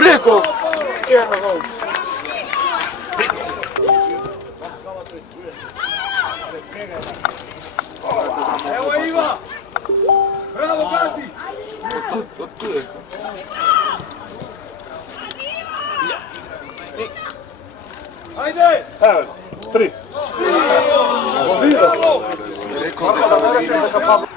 Rico! Evo Iva! Bravo, gazi! Tu je. Ajde! Evo, 3. Bravo! Rekao da